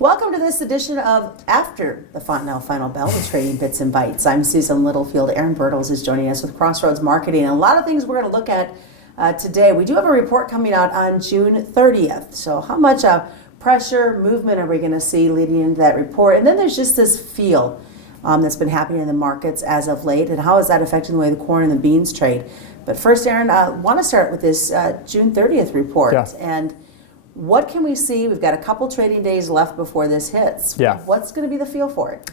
Welcome to this edition of After the Final Bell, the Trading Bits and Bytes. I'm Susan Littlefield. Arlan Bertels is joining us with Crossroads Marketing. And a lot of things we're going to look at today. We do have a report coming out on June 30th. So how much pressure, movement are we going to see leading into that report? And then there's just this feel that's been happening in the markets as of late. And how is that affecting the way the corn and the beans trade? But first, Arlan, I want to start with this June 30th report. Yeah. And what can we see? We've got a couple trading days left before this hits. Yeah. What's going to be the feel for it?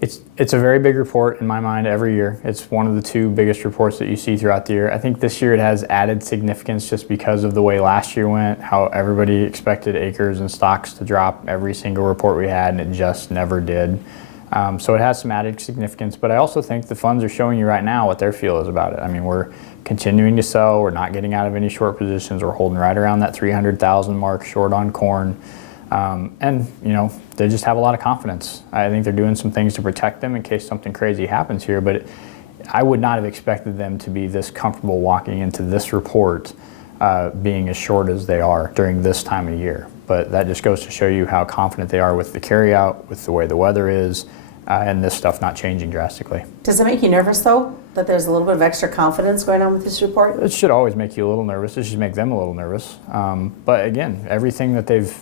It's a very big report in my mind every year. It's one of the two biggest reports that you see throughout the year. I think this year it has added significance just because of the way last year went, how everybody expected acres and stocks to drop every single report we had, and it just never did. So it has some added significance, but I also think the funds are showing you right now what their feel is about it. I mean, we're continuing to sell. We're not getting out of any short positions. We're holding right around that 300,000 mark short on corn. And, you know, they just have a lot of confidence. I think they're doing some things to protect them in case something crazy happens here, but I would not have expected them to be this comfortable walking into this report being as short as they are during this time of year. But that just goes to show you how confident they are with the carryout, with the way the weather is, and this stuff not changing drastically. Does it make you nervous, though, that there's a little bit of extra confidence going on with this report? It should always make you a little nervous. It should make them a little nervous. But again, everything that they've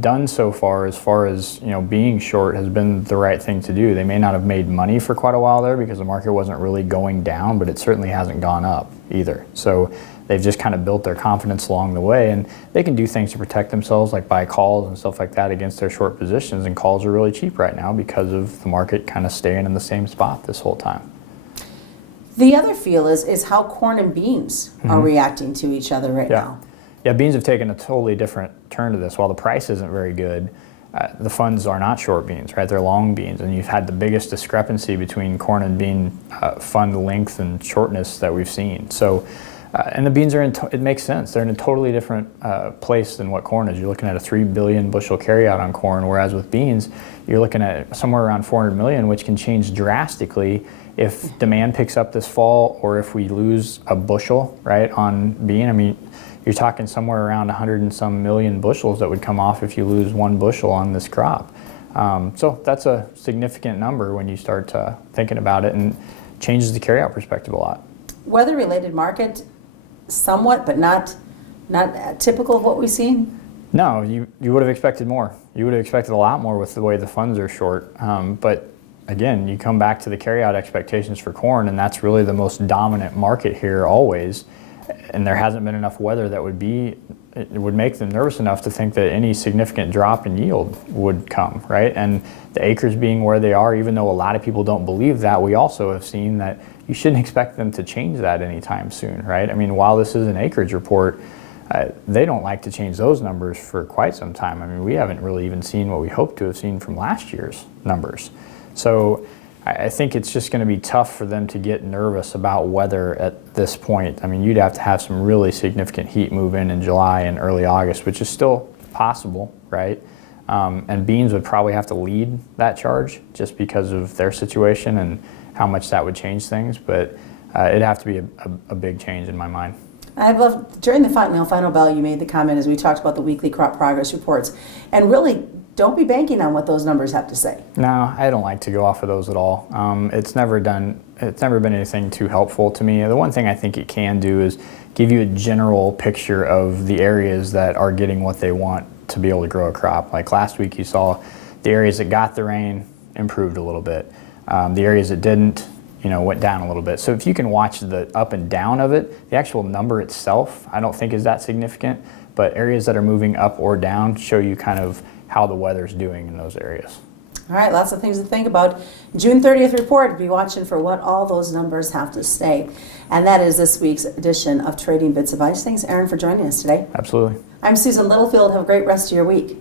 done so far as you know, being short has been the right thing to do. They may not have made money for quite a while there because the market wasn't really going down, but it certainly hasn't gone up either. So they've just kind of built their confidence along the way, and they can do things to protect themselves, like buy calls and stuff like that against their short positions, and calls are really cheap right now because of the market kind of staying in the same spot this whole time. The other feel is how corn and beans are reacting to each other right now. Yeah, beans have taken a totally different turn to this. While the price isn't very good, the funds are not short beans, right? They're long beans, and you've had the biggest discrepancy between corn and bean fund length and shortness that we've seen. So, and the beans are it makes sense. They're in a totally different place than what corn is. You're looking at a 3 billion bushel carryout on corn, whereas with beans, you're looking at somewhere around 400 million, which can change drastically if demand picks up this fall or if we lose a bushel, right, on bean. I mean, you're talking somewhere around 100 and some million bushels that would come off if you lose 1 bushel on this crop. So that's a significant number when you start thinking about it, and changes the carryout perspective a lot. Weather-related market, somewhat, but not typical of what we've seen? No, you would have expected more. You would have expected a lot more with the way the funds are short. But again, you come back to the carryout expectations for corn, and that's really the most dominant market here always. And there hasn't been enough weather that would make them nervous enough to think that any significant drop in yield would come, right? And the acres being where they are, even though a lot of people don't believe that, we also have seen that you shouldn't expect them to change that anytime soon, right? I mean, while this is an acreage report, they don't like to change those numbers for quite some time. I mean, we haven't really even seen what we hoped to have seen from last year's numbers. So I think it's just going to be tough for them to get nervous about weather at this point. I mean, you'd have to have some really significant heat move in July and early August, which is still possible, right? And beans would probably have to lead that charge just because of their situation and how much that would change things. But it'd have to be a big change in my mind. I love, during the final bell, you made the comment as we talked about the weekly crop progress reports, and really don't be banking on what those numbers have to say. No, I don't like to go off of those at all. It's never been anything too helpful to me. The one thing I think it can do is give you a general picture of the areas that are getting what they want to be able to grow a crop. Like last week, you saw the areas that got the rain improved a little bit. The areas that didn't, you know, went down a little bit. So if you can watch the up and down of it, the actual number itself, I don't think is that significant, but areas that are moving up or down show you kind of how the weather's doing in those areas. All right, lots of things to think about. June 30th report, be watching for what all those numbers have to say. And that is this week's edition of Trading Bits of Ice. Thanks, Arlan, for joining us today. Absolutely. I'm Susan Littlefield. Have a great rest of your week.